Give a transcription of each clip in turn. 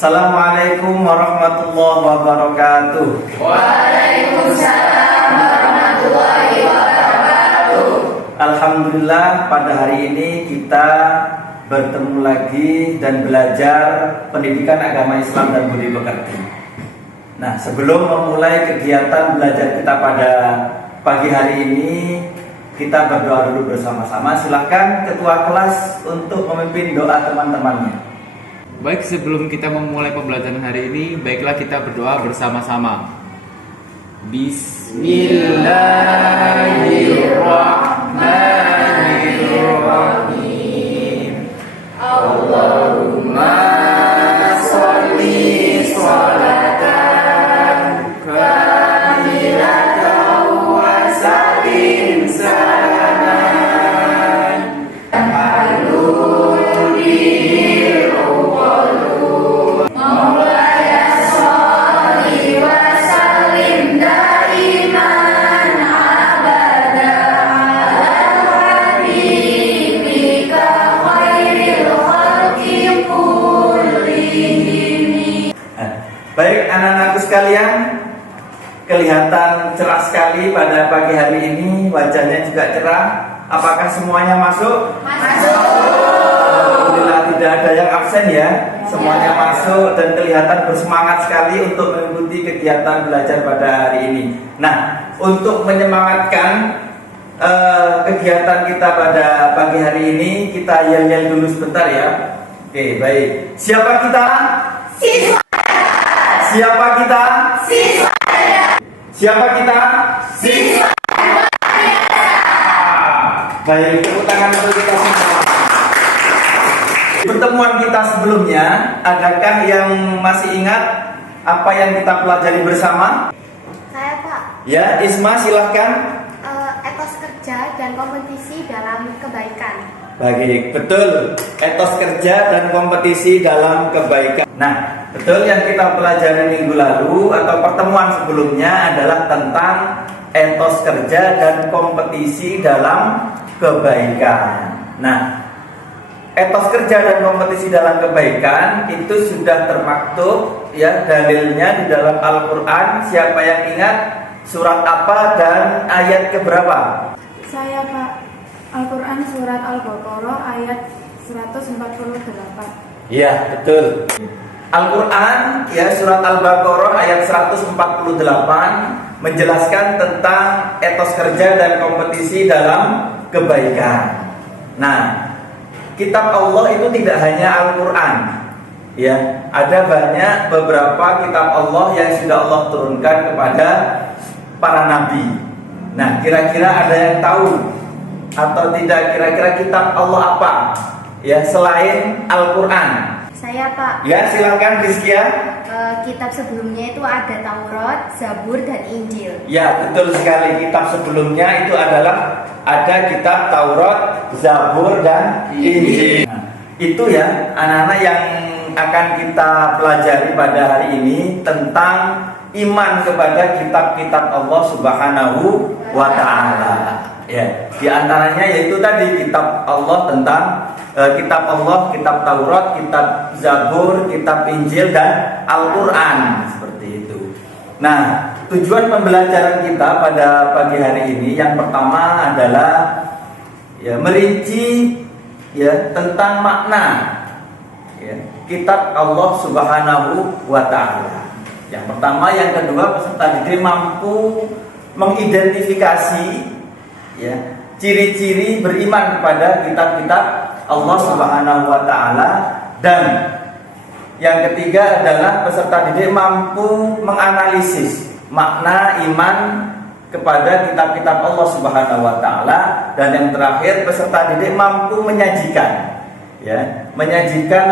Assalamualaikum warahmatullahi wabarakatuh. Waalaikumsalam warahmatullahi wabarakatuh. Alhamdulillah pada hari ini kita bertemu lagi dan belajar pendidikan agama Islam dan budi pekerti. Nah, sebelum memulai kegiatan belajar kita pada pagi hari ini, kita berdoa dulu bersama-sama. Silakan ketua kelas untuk memimpin doa teman-temannya. Baik, sebelum kita memulai pembelajaran hari ini, baiklah kita berdoa bersama-sama. Bismillahirrahmanirrahim. Allahumma sholli sholatan kamilatan wa sallim salaman Baik anak-anakku sekalian, kelihatan cerah sekali pada pagi hari ini, wajahnya juga cerah. Apakah semuanya masuk? Masuk. Alhamdulillah tidak ada yang absen ya. Semuanya masuk dan kelihatan bersemangat sekali untuk mengikuti kegiatan belajar pada hari ini. Nah, untuk menyemangatkan kegiatan kita pada pagi hari ini, kita yel-yel dulu sebentar ya. Oke, baik. Siapa kita? Siswa. Siapa kita? Siswa. Siapa kita? Siswa. Baik, tepuk tangan untuk kita semua. Di pertemuan kita sebelumnya, adakah yang masih ingat apa yang kita pelajari bersama? Saya Pak, Ya, Isma silahkan. etos kerja dan kompetisi dalam kebaikan. Baik, betul. Etos kerja dan kompetisi dalam kebaikan. Nah, betul yang kita pelajari minggu lalu atau pertemuan sebelumnya adalah tentang etos kerja dan kompetisi dalam kebaikan. Nah, etos kerja dan kompetisi dalam kebaikan itu sudah termaktub ya dalilnya di dalam Al-Qur'an. Siapa yang ingat surat apa dan ayat keberapa? Saya Pak, Al-Quran Surat Al-Baqarah ayat 148. Iya, betul. Al-Quran ya surat Al-Baqarah ayat 148 menjelaskan tentang etos kerja dan kompetisi dalam kebaikan. Nah, kitab Allah itu tidak hanya Al-Quran ya, ada banyak beberapa kitab Allah yang sudah Allah turunkan kepada para nabi. Nah, kira-kira ada yang tahu atau tidak kira-kira kitab Allah apa ya selain Al-Quran? Saya Pak, Ya, silakan Rizkia. kitab sebelumnya itu ada Taurat, Zabur, dan Injil. Ya, betul sekali. Kitab sebelumnya itu adalah ada kitab Taurat, Zabur, dan Injil. Nah, itu ya anak-anak yang akan kita pelajari pada hari ini tentang iman kepada kitab-kitab Allah Subhanahu wa Ta'ala. Ya, di antaranya yaitu tadi kitab Allah tentang kitab Allah, kitab Taurat, kitab Zabur, kitab Injil, dan Al-Quran, seperti itu. Nah, tujuan pembelajaran kita pada pagi hari ini yang pertama adalah ya merinci ya tentang makna ya, kitab Allah Subhanahu wa Ta'ala. Yang pertama, yang kedua, peserta didik mampu mengidentifikasi ya ciri-ciri beriman kepada kitab-kitab Allah Subhanahu wa Ta'ala, dan yang ketiga adalah peserta didik mampu menganalisis makna iman kepada kitab-kitab Allah Subhanahu wa Ta'ala, dan yang terakhir peserta didik mampu menyajikan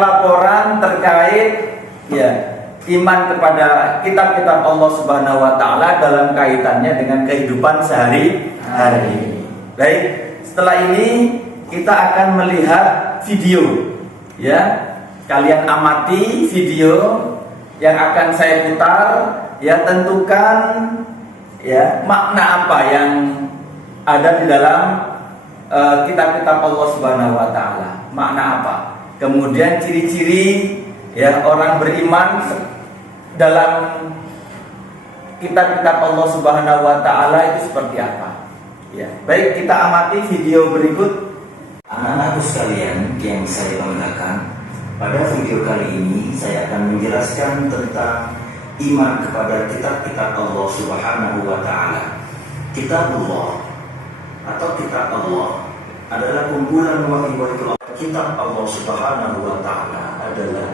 laporan terkait ya iman kepada kitab-kitab Allah Subhanahu wa Ta'ala dalam kaitannya dengan kehidupan sehari-hari. Baik, setelah ini kita akan melihat video ya. Kalian amati video yang akan saya putar ya, tentukan ya makna apa yang ada di dalam kitab-kitab Allah Subhanahu wa Ta'ala. Makna apa? Kemudian ciri-ciri Ya, orang beriman dalam kitab-kitab Allah Subhanahu wa taala itu seperti apa? Ya, baik, kita amati video berikut. Anak-anakku sekalian yang saya banggakan, pada video kali ini saya akan menjelaskan tentang iman kepada kitab-kitab Allah Subhanahu wa taala. Kitabullah atau kitab Allah adalah kumpulan wahyu-wahyu Allah. Kitab Allah Subhanahu wa taala adalah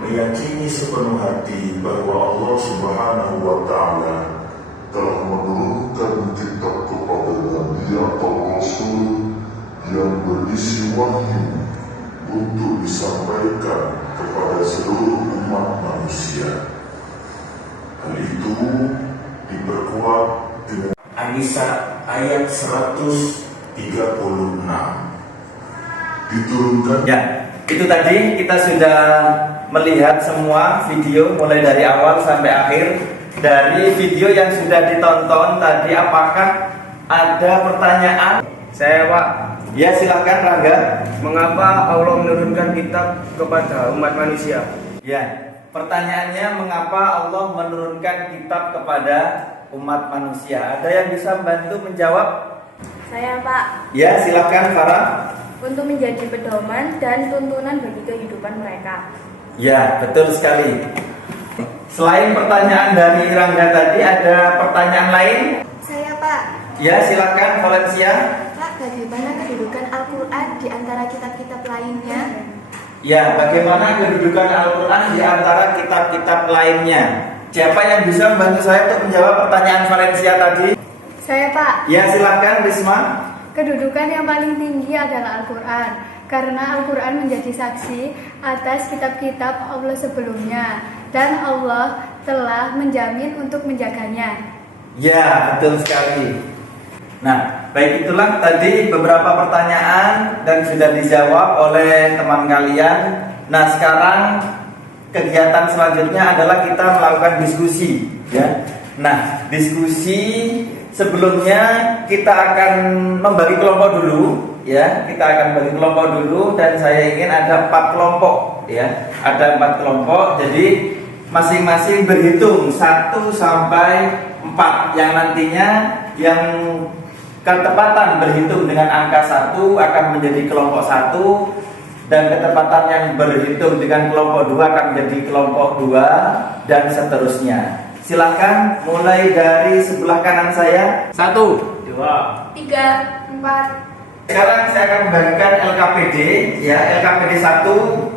meyakini sepenuh hati bahwa Allah Subhanahu wa taala telah menurunkan kitab kepada nabi atau rasul yang berisi wahyu untuk disampaikan kepada seluruh umat manusia. Hal itu diperkuat dengan An-Nisa ayat 136. diturunkan Ya, itu tadi kita sudah melihat semua video mulai dari awal sampai akhir. Dari video yang sudah ditonton tadi, apakah ada pertanyaan? Saya Pak, Ya, silahkan Rangga. mengapa Allah menurunkan kitab kepada umat manusia? Ya, pertanyaannya mengapa Allah menurunkan kitab kepada umat manusia? Ada yang bisa membantu menjawab? Saya Pak, Ya, silahkan Farah. untuk menjadi pedoman dan tuntunan bagi kehidupan mereka. Ya, betul sekali. Selain pertanyaan dari Rangga tadi, ada pertanyaan lain? Saya Pak. Ya, silakan Valencia. Pak, bagaimana kedudukan Al-Quran di antara kitab-kitab lainnya? Ya, bagaimana kedudukan Al-Quran di antara kitab-kitab lainnya? Siapa yang bisa membantu saya untuk menjawab pertanyaan Valencia tadi? Saya Pak, Ya, silakan Risma. kedudukan yang paling tinggi adalah Al-Quran, karena Al-Quran menjadi saksi atas kitab-kitab Allah sebelumnya, dan Allah telah menjamin untuk menjaganya. Ya, betul sekali. Nah, baik, itulah tadi beberapa pertanyaan dan sudah dijawab oleh teman kalian. Nah, sekarang kegiatan selanjutnya adalah kita melakukan diskusi, ya. Nah, diskusi sebelumnya kita akan membagi kelompok dulu, ya. Kita akan bagi kelompok dulu dan saya ingin ada 4 kelompok, ya. Ada 4 kelompok, jadi masing-masing berhitung 1 sampai 4. Yang nantinya yang ketepatan berhitung dengan angka 1 akan menjadi kelompok 1, dan ketepatan yang berhitung dengan kelompok 2 akan menjadi kelompok 2, dan seterusnya. Silakan mulai dari sebelah kanan saya. 1, 2, 3, 4. Sekarang saya akan membagikan LKPD, ya, LKPD 1,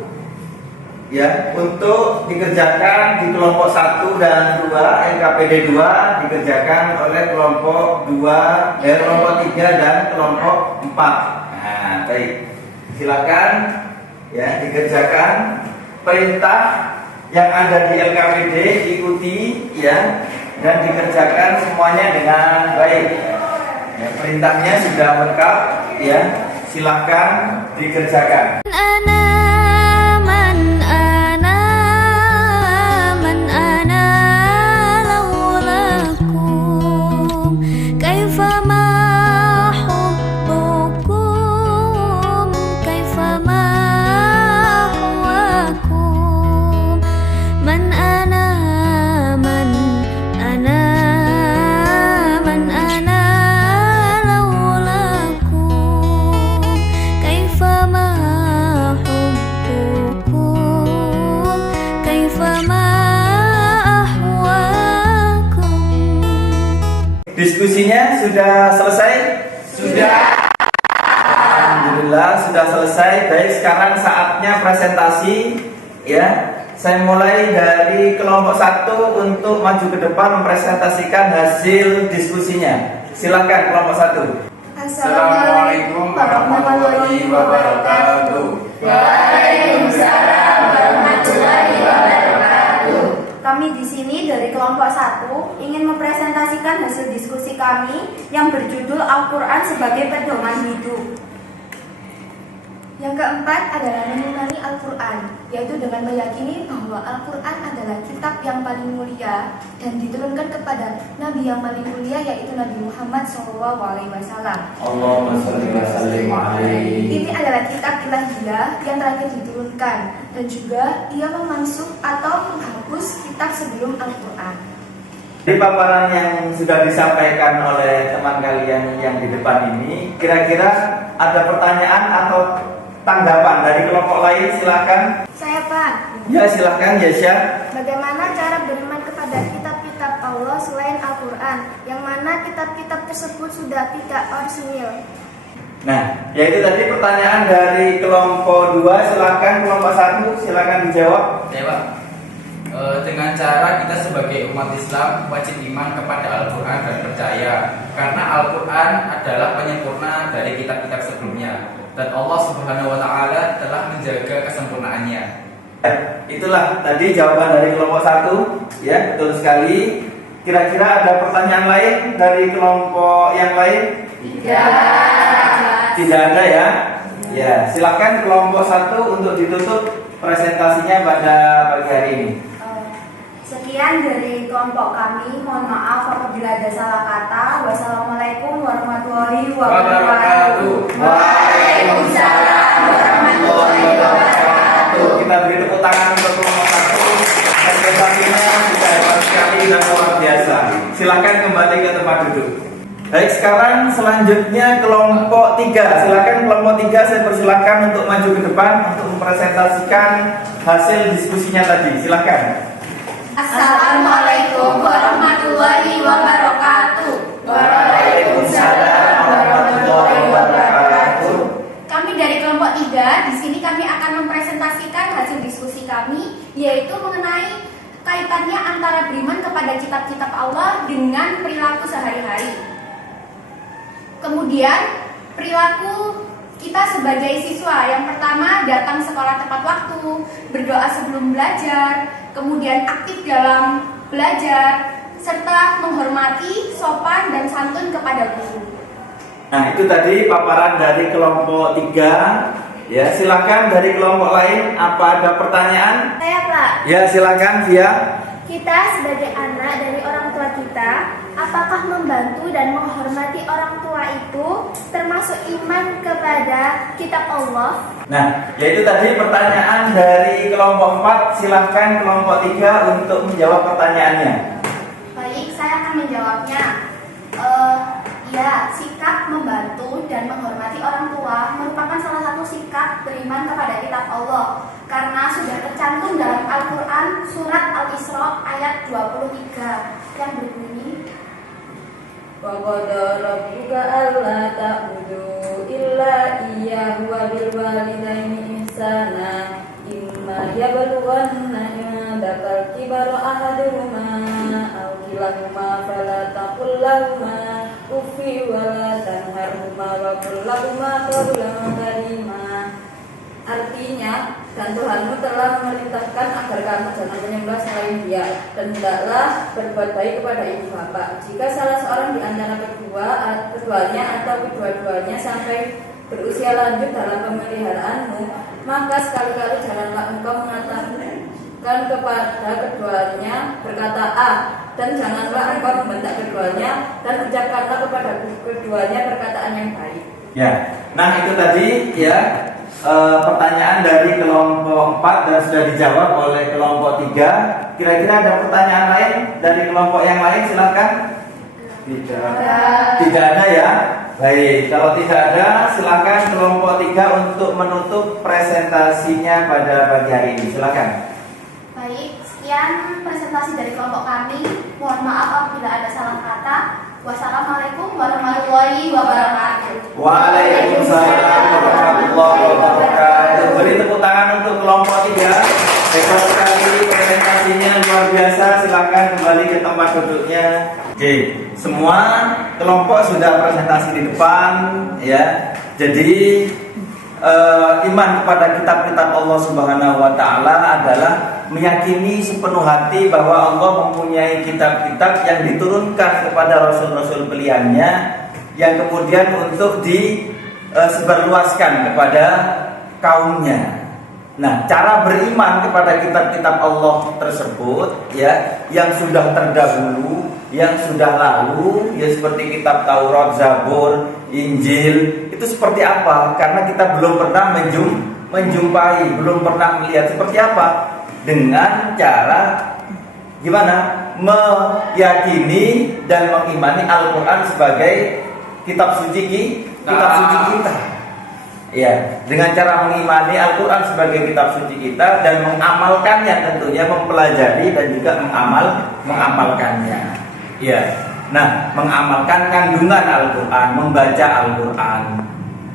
ya, untuk dikerjakan di kelompok 1 dan 2. LKPD 2 dikerjakan oleh kelompok 2, kelompok 3 dan kelompok 4. Nah, baik. Silakan, ya, dikerjakan. Perintah yang ada di LKPD diikuti, ya, dan dikerjakan semuanya dengan baik. Ya, perintahnya sudah lengkap, ya. Silakan dikerjakan. Diskusinya sudah selesai? Sudah. Alhamdulillah sudah selesai. Baik, sekarang saatnya presentasi, ya. Saya mulai dari kelompok 1 untuk maju ke depan mempresentasikan hasil diskusinya. Silakan kelompok 1. Assalamualaikum warahmatullahi wabarakatuh. Waalaikumsalam warahmatullahi wabarakatuh. Kami di sini dari kelompok 1 ingin mempresentasikan hasil diskusi kami yang berjudul Al-Quran sebagai pedoman hidup. Yang keempat adalah mengimani Al-Quran, yaitu dengan meyakini bahwa Al-Quran adalah kitab yang paling mulia dan diturunkan kepada Nabi yang paling mulia, yaitu Nabi Muhammad SAW. Allahumma shalli wa sallim alaihi. Ini adalah adalah kitab ilahiyah yang terakhir diturunkan, dan juga ia memansuh atau menghapus kitab sebelum Al-Quran. Di paparan yang sudah disampaikan oleh teman kalian yang di depan ini, kira-kira ada pertanyaan atau tanggapan dari kelompok lain? Silahkan. Saya Pak, Ya silahkan Yesya. bagaimana cara beriman kepada kitab-kitab Allah selain Al-Quran, yang mana kitab-kitab tersebut sudah tidak orisinil? Nah, yaitu tadi pertanyaan dari kelompok 2. Silahkan kelompok 1, silahkan dijawab. Ya Pak. Dengan cara kita sebagai umat Islam wajib iman kepada Al-Quran dan percaya, karena Al-Quran adalah penyempurna dari kitab-kitab sebelumnya, dan Allah Subhanahu wa Ta'ala telah menjaga kesempurnaannya. Itulah tadi jawaban dari kelompok 1. Ya, betul sekali. Kira-kira ada pertanyaan lain dari kelompok yang lain? Tidak ada ya. Ya, silakan kelompok 1 untuk ditutup presentasinya pada pagi hari ini. Sekian dari kelompok kami. Mohon maaf apabila ada salah kata. Wassalamualaikum warahmatullahi wabarakatuh. Waalaikumsalam warahmatullahi wabarakatuh. Kita beri tepuk tangan untuk kelompok 1. Presentasinya sudah hebat sekali dan luar biasa. Silakan kembali ke tempat duduk. Baik, sekarang selanjutnya kelompok 3. Silakan kelompok 3, saya persilakan untuk maju ke depan untuk mempresentasikan hasil diskusinya tadi. Silakan. Assalamualaikum warahmatullahi wabarakatuh. Waalaikumsalam warahmatullahi wabarakatuh. Kami dari kelompok 3, di sini kami akan mempresentasikan hasil diskusi kami, yaitu mengenai kaitannya antara beriman kepada kitab-kitab Allah dengan perilaku sehari-hari. Kemudian perilaku kita sebagai siswa, yang pertama datang sekolah tepat waktu, berdoa sebelum belajar, kemudian aktif dalam belajar, serta menghormati, sopan dan santun kepada guru. Nah, itu tadi paparan dari kelompok 3. Ya, silakan dari kelompok lain, apa ada pertanyaan? Saya Pak, Ya, silakan Via. kita sebagai anak dari orang tua kita, apakah membantu dan menghormati orang tua itu termasuk iman kepada kitab Allah? Nah, yaitu tadi pertanyaan dari kelompok 4. Silahkan kelompok 3 untuk menjawab pertanyaannya. Baik, saya akan menjawabnya. Ya, sikap membantu dan menghormati orang tua merupakan salah satu sikap beriman kepada kitab Allah, karena sudah tercantum dalam Al-Quran surat Al-Isra ayat 23 yang berbunyi, Wa qada rabbuka alla ta'budu illa iyyahu wa bil walidaini ihsana imma yablughanna indakal kibara ahaduhuma aw kilahuma fala taqul lahumā uffi wa la tanharhumā wa qul lahumā qawlan karīmā. Artinya, dan Tuhanmu telah memerintahkan agar kamu jangan menyembah selain Dia, dan hendaklah berbuat baik kepada ibu bapak. Jika salah seorang di antara keduanya atau kedua-duanya sampai berusia lanjut dalam pemeliharaanmu, maka sekali-kali janganlah engkau mengatakan kepada keduanya berkata A, dan janganlah engkau membentak keduanya, dan ucapkanlah kepada keduanya perkataan yang baik. Ya, nah itu tadi ya pertanyaan dari kelompok 4 dan sudah dijawab oleh kelompok 3. Kira-kira ada pertanyaan lain dari kelompok yang lain? Silakan. Tidak ada ya. Baik, kalau tidak ada, silakan kelompok 3 untuk menutup presentasinya pada pagi hari ini. Silakan. baik, sekian presentasi dari kelompok kami. Mohon maaf apabila ada salah kata. Wassalamualaikum warahmatullahi wabarakatuh. Waalaikumsalam warahmatullahi wabarakatuh. Beri tepuk tangan untuk kelompok 3. Hebat sekali presentasinya, luar biasa. Silakan kembali ke tempat duduknya. Oke, semua kelompok sudah presentasi di depan ya. Jadi iman kepada kitab-kitab Allah Subhanahu wa Ta'ala adalah meyakini sepenuh hati bahwa Allah mempunyai kitab-kitab yang diturunkan kepada rasul-rasul pilihannya, yang kemudian untuk disebarluaskan kepada kaumnya. Nah, cara beriman kepada kitab-kitab Allah tersebut ya, yang sudah terdahulu, yang sudah lalu, ya seperti kitab Taurat, Zabur, Injil, itu itu seperti apa? Karena kita belum pernah menjumpai, belum pernah melihat seperti apa. Dengan cara gimana? Meyakini dan mengimani Al-Quran sebagai kitab suci kita. Ya, dengan cara mengimani Al-Quran sebagai kitab suci kita dan mengamalkannya, tentunya mempelajari dan juga mengamalkannya. Ya. Nah, mengamalkan kandungan Al-Quran, membaca Al-Quran.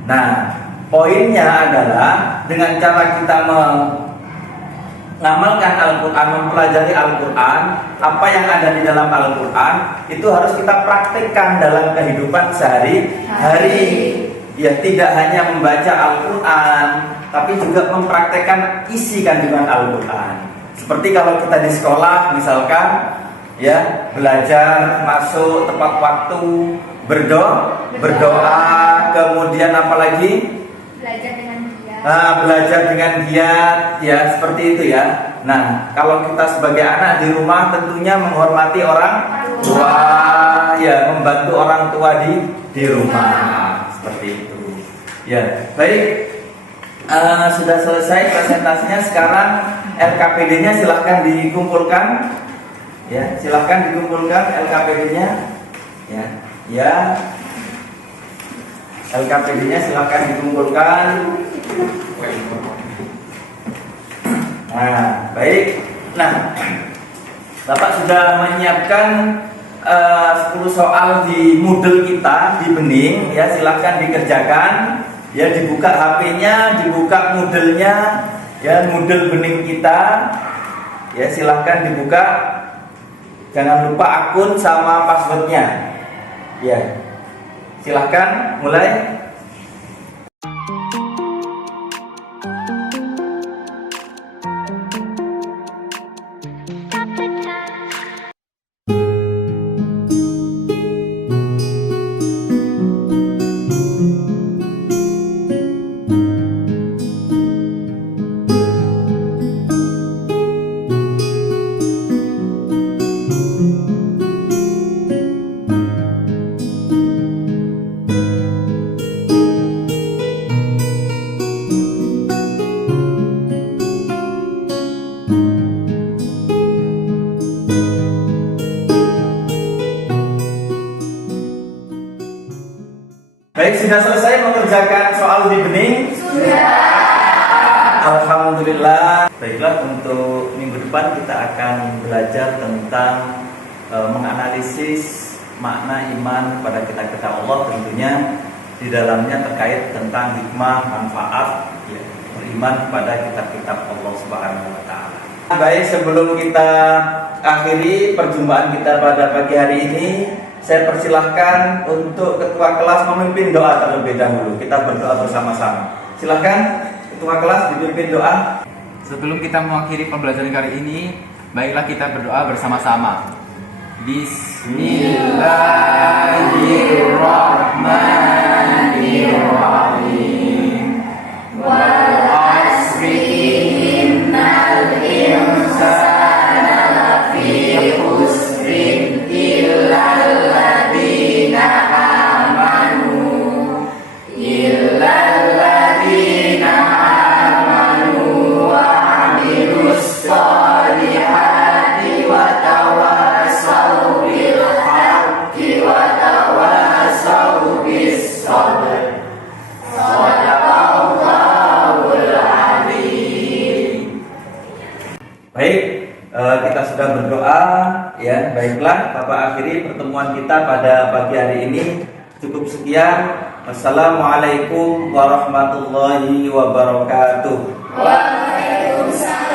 Nah, poinnya adalah dengan cara kita mengamalkan Al-Quran, mempelajari Al-Quran, apa yang ada di dalam Al-Quran itu harus kita praktikkan dalam kehidupan sehari-hari. Ya, tidak hanya membaca Al-Quran, tapi juga mempraktekkan isi kandungan Al-Quran. Seperti kalau kita di sekolah misalkan, ya, belajar masuk tepat waktu, berdoa, kemudian apalagi Belajar dengan giat. belajar dengan giat, ya, seperti itu ya. Nah, kalau kita sebagai anak di rumah tentunya menghormati orang tua, ya, membantu orang tua di rumah, seperti itu. Ya, baik. Sudah selesai presentasinya. Sekarang LKPD-nya silahkan dikumpulkan. Ya, silahkan dikumpulkan LKPD-nya. Ya. LKPD-nya silahkan dikumpulkan. Nah, baik. Nah, Bapak sudah menyiapkan 10 soal di Moodle kita di Bening. Ya, silahkan dikerjakan. Ya, dibuka HP-nya, dibuka Moodle-nya. Ya, Moodle Bening kita. Ya, silahkan dibuka. Jangan lupa akun sama passwordnya. Ya, silahkan mulai. Baik, sudah selesai mengerjakan soal di Bening? Sudah. Alhamdulillah. Baiklah, untuk minggu depan kita akan belajar tentang menganalisis makna iman kepada kita Allah, tentunya di dalamnya terkait tentang hikmah, manfaat, ya, beriman kepada kitab-kitab Allah Subhanahu wa Ta'ala. Baik, sebelum kita akhiri perjumpaan kita pada pagi hari ini, saya persilahkan untuk ketua kelas memimpin doa terlebih dahulu. Kita berdoa bersama-sama. Silahkan ketua kelas dipimpin doa. Sebelum kita mengakhiri pembelajaran kali ini, baiklah kita berdoa bersama-sama. Bismillahirrahmanirrahim. Wal asri innal insana lafi khusrin illal ladzina amanu wa amilus solihati wa tawasaw bil haqqi wa tawasaw bis sabr. Shadaqallahul azim. Baik, kita sudah berdoa, ya. Baiklah, Bapak akhiri pertemuan kita pada pagi hari ini. Cukup sekian. Wassalamualaikum warahmatullahi wabarakatuh. Waalaikumsalam.